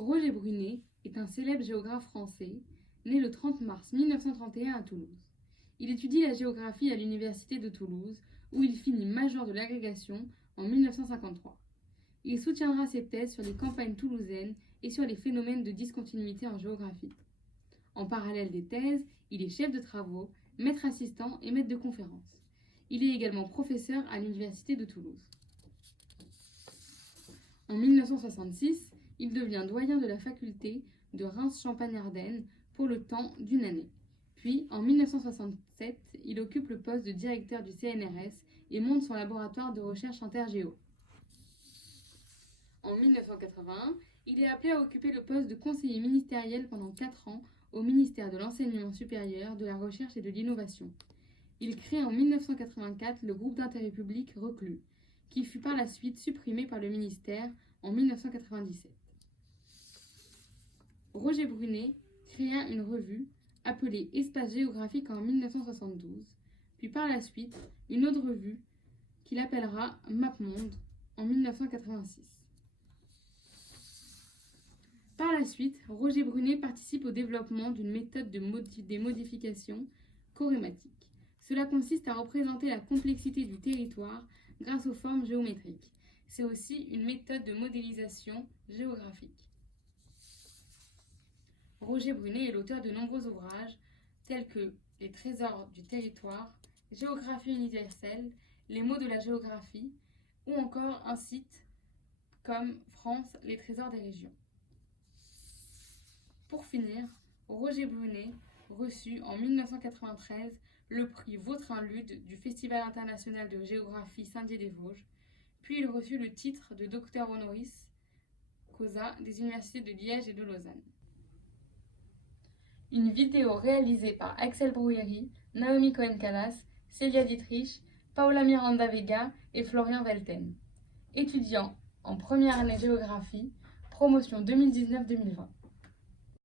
Roger Brunet est un célèbre géographe français, né le 30 mars 1931 à Toulouse. Il étudie la géographie à l'université de Toulouse, où il finit major de l'agrégation en 1953. Il soutiendra ses thèses sur les campagnes toulousaines et sur les phénomènes de discontinuité en géographie. En parallèle des thèses, il est chef de travaux, maître assistant et maître de conférences. Il est également professeur à l'université de Toulouse. En 1966, il devient doyen de la faculté de Reims-Champagne-Ardenne pour le temps d'une année. Puis, en 1967, il occupe le poste de directeur du CNRS et monte son laboratoire de recherche Intergéo. En 1981, il est appelé à occuper le poste de conseiller ministériel pendant 4 ans au ministère de l'Enseignement supérieur, de la Recherche et de l'Innovation. Il crée en 1984 le groupe d'intérêt public Reclus, qui fut par la suite supprimé par le ministère en 1997. Roger Brunet créa une revue appelée Espace géographique en 1972, puis par la suite une autre revue qu'il appellera MapMonde en 1986. Par la suite, Roger Brunet participe au développement d'une méthode des modifications chorématiques. Cela consiste à représenter la complexité du territoire grâce aux formes géométriques. C'est aussi une méthode de modélisation géographique. Roger Brunet est l'auteur de nombreux ouvrages tels que Les trésors du territoire, Géographie universelle, Les mots de la géographie ou encore un site comme France, les trésors des régions. Pour finir, Roger Brunet reçut en 1993 le prix Vautrin-Lude du Festival international de géographie Saint-Dié-des-Vosges, puis il reçut le titre de docteur honoris causa des universités de Liège et de Lausanne. Une vidéo réalisée par Axel Brouillery, Naomi Cohen-Callas, Celia Dietrich, Paula Miranda Vega et Florian Velten. Étudiant en première année géographie, promotion 2019-2020.